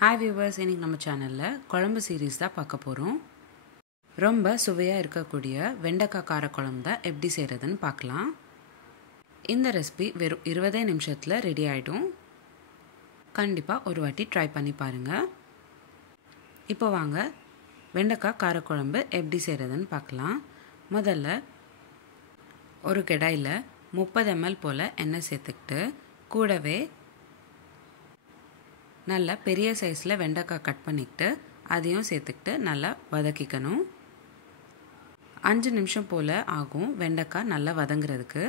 Hi viewers, இன்றைக்கி நம்ம சேனலில் குழம்பு சீரீஸ் தான் பார்க்க போகிறோம். ரொம்ப சுவையாக இருக்கக்கூடிய வெண்டைக்காய் காரக்குழம்பு தான் எப்படி செய்கிறதுன்னு பார்க்கலாம். இந்த ரெசிபி வெறும் 20 நிமிஷத்தில் ரெடி ஆகிடும். கண்டிப்பாக ஒரு வாட்டி ட்ரை பண்ணி பாருங்கள். இப்போ வாங்க வெண்டைக்காய் காரக்குழம்பு எப்படி செய்கிறதுன்னு பார்க்கலாம். முதல்ல ஒரு கடாயில் 30 ml போல் எண்ணெய் சேர்த்துக்கிட்டு கூடவே நல்லா பெரிய சைஸில் வெண்டைக்காய் கட் பண்ணிக்கிட்டு அதையும் சேர்த்துக்கிட்டு நல்லா வதக்கிக்கணும். 5 நிமிஷம் போல் ஆகும் வெண்டைக்காய் நல்லா வதங்கிறதுக்கு.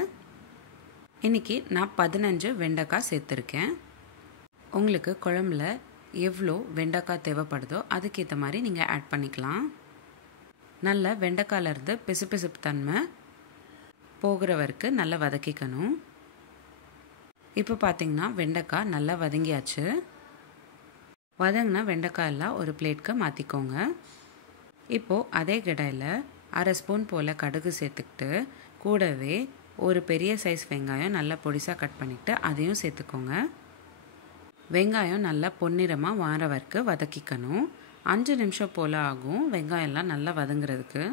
இன்றைக்கி நான் 15 வெண்டைக்காய் சேர்த்துருக்கேன். உங்களுக்கு குழம்புல எவ்வளோ வெண்டைக்காய் தேவைப்படுதோ அதுக்கேற்ற மாதிரி நீங்கள் ஆட் பண்ணிக்கலாம். நல்லா வெண்டைக்காயிலேருந்து பிசுபிசுப்பு தன்மை போகிற வரைக்கும் நல்லா வதக்கிக்கணும். இப்போ பார்த்திங்கன்னா வெண்டைக்காய் நல்லா வதங்கியாச்சு. வதங்கினா வெண்டைக்காயெல்லாம் ஒரு பிளேட்க்கு மாற்றிக்கோங்க. இப்போது அதே கடாயில் 1/2 ஸ்பூன் போல் கடுகு சேர்த்துக்கிட்டு கூடவே ஒரு பெரிய சைஸ் வெங்காயம் நல்லா பொடிசாக கட் பண்ணிவிட்டு அதையும் சேர்த்துக்கோங்க. வெங்காயம் நல்லா பொன்னிறமாக வார வரைக்கும் வதக்கிக்கணும். 5 நிமிஷம் போல் ஆகும் வெங்காயம்லாம் நல்லா வதங்கிறதுக்கு.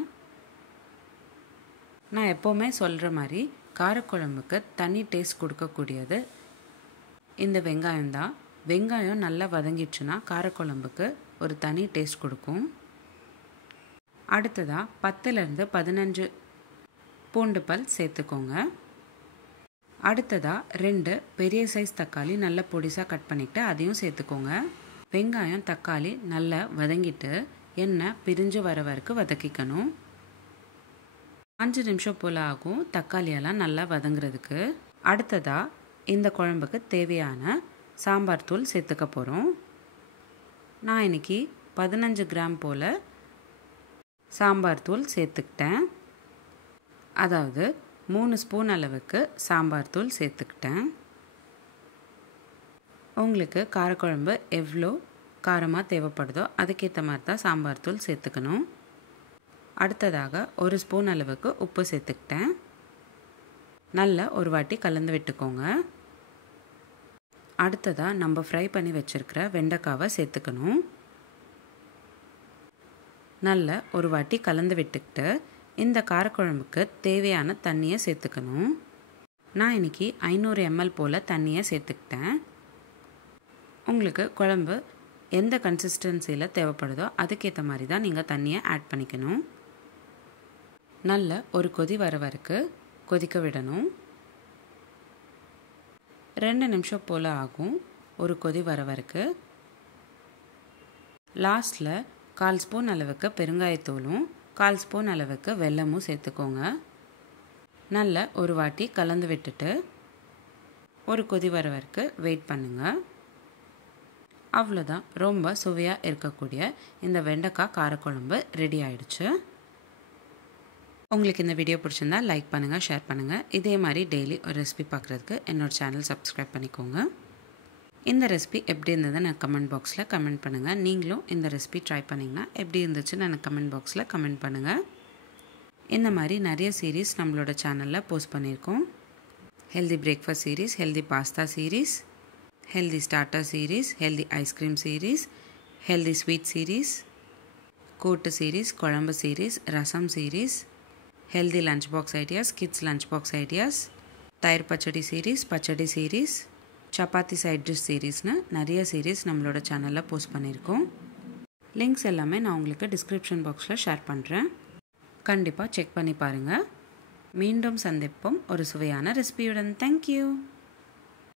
நான் எப்போவுமே சொல்கிற மாதிரி காரக்குழம்புக்கு தனி டேஸ்ட் கொடுக்கக்கூடியது இந்த வெங்காயம்தான். வெங்காயம் நல்லா வதங்கிடுச்சுன்னா காரக்குழம்புக்கு ஒரு தனி டேஸ்ட் கொடுக்கும். அடுத்ததாக 10லேருந்து 15 பூண்டு பல் சேர்த்துக்கோங்க. அடுத்ததாக 2 பெரிய சைஸ் தக்காளி நல்லா பொடிசாக கட் பண்ணிவிட்டு அதையும் சேர்த்துக்கோங்க. வெங்காயம் தக்காளி நல்லா வதங்கிட்டு எண்ணெய் பிரிஞ்சு வர வரைக்கும் வதக்கிக்கணும். 5 நிமிஷம் போல் ஆகும் தக்காளியெல்லாம் நல்லா வதங்கிறதுக்கு. அடுத்ததாக இந்த குழம்புக்கு தேவையான சாம்பார் தூள் சேர்த்துக்க போகிறோம். நான் இன்றைக்கி 15 கிராம் போல் சாம்பார் தூள் சேர்த்துக்கிட்டேன். அதாவது 3 ஸ்பூன் அளவுக்கு சாம்பார் தூள் சேர்த்துக்கிட்டேன். உங்களுக்கு காரக்குழம்பு எவ்வளோ காரமாக தேவைப்படுதோ அதுக்கேற்ற மாதிரி தான் சாம்பார் தூள் சேர்த்துக்கணும். அடுத்ததாக 1 ஸ்பூன் அளவுக்கு உப்பு சேர்த்துக்கிட்டேன். நல்லா ஒரு வாட்டி கலந்து விட்டுக்கோங்க. அடுத்ததாக நம்ம ஃப்ரை பண்ணி வச்சுருக்கிற வெண்டைக்காவை சேர்த்துக்கணும். நல்லா ஒரு வாட்டி கலந்து விட்டுக்கிட்டு இந்த காரக்குழம்புக்கு தேவையான தண்ணியை சேர்த்துக்கணும். நான் இன்றைக்கி 500 ml போல் தண்ணியை சேர்த்துக்கிட்டேன். உங்களுக்கு குழம்பு எந்த கன்சிஸ்டன்சியில் தேவைப்படுதோ அதுக்கேற்ற மாதிரி தான் நீங்கள் தண்ணியை ஆட் பண்ணிக்கணும். நல்ல ஒரு கொதி வர வரைக்கும் கொதிக்க விடணும். 2 நிமிஷம் போல் ஆகும் ஒரு கொதி வர வரைக்கும். லாஸ்ட்டில் 1/4 ஸ்பூன் அளவுக்கு பெருங்காயத்தூளும் 1/4 ஸ்பூன் அளவுக்கு வெல்லமும் சேர்த்துக்கோங்க. நல்ல ஒரு வாட்டி கலந்து விட்டுட்டு ஒரு கொதி வர வரைக்கும் வெயிட் பண்ணுங்கள். அவ்வளோதான், ரொம்ப சுவையாக இருக்கக்கூடிய இந்த வெண்டைக்காய் காரக்குழம்பு ரெடி ஆயிடுச்சு. உங்களுக்கு இந்த வீடியோ பிடிச்சிருந்தா லைக் பண்ணுங்கள், ஷேர் பண்ணுங்கள். இதே மாதிரி டெய்லி ஒரு ரெசிபி பார்க்குறதுக்கு என்னோடய சேனல் சப்ஸ்கிரைப் பண்ணிக்கோங்க. இந்த ரெசிபி எப்படி இருந்ததுன்னு எனக்கு கமெண்ட் பாக்ஸில் கமெண்ட் பண்ணுங்கள். நீங்களும் இந்த ரெசிபி ட்ரை பண்ணிங்கன்னா எப்படி இருந்துச்சுன்னு எனக்கு கமெண்ட் பாக்ஸில் கமெண்ட் பண்ணுங்கள். இந்த மாதிரி நிறைய சீரீஸ் நம்மளோட சேனலில் போஸ்ட் பண்ணியிருக்கோம். Healthy breakfast series, healthy pasta series, healthy starter series, healthy ice cream series, healthy sweet series, கூட்டு சீரீஸ், குழம்பு series, rasam series, healthy lunch box ideas, kids lunch box ideas, தயிர் பச்சடி சீரீஸ், பச்சடி சீரீஸ், சப்பாத்தி சைட் டிஷ் சீரீஸ்னு நிறைய series நம்மளோட சேனலில் post பண்ணியிருக்கோம். லிங்க்ஸ் எல்லாமே நான் உங்களுக்கு டிஸ்கிரிப்ஷன் பாக்ஸில் ஷேர் பண்ணுறேன். கண்டிப்பாக செக் பண்ணி பாருங்கள். மீண்டும் சந்திப்போம் ஒரு சுவையான ரெசிபியுடன். தேங்க்யூ.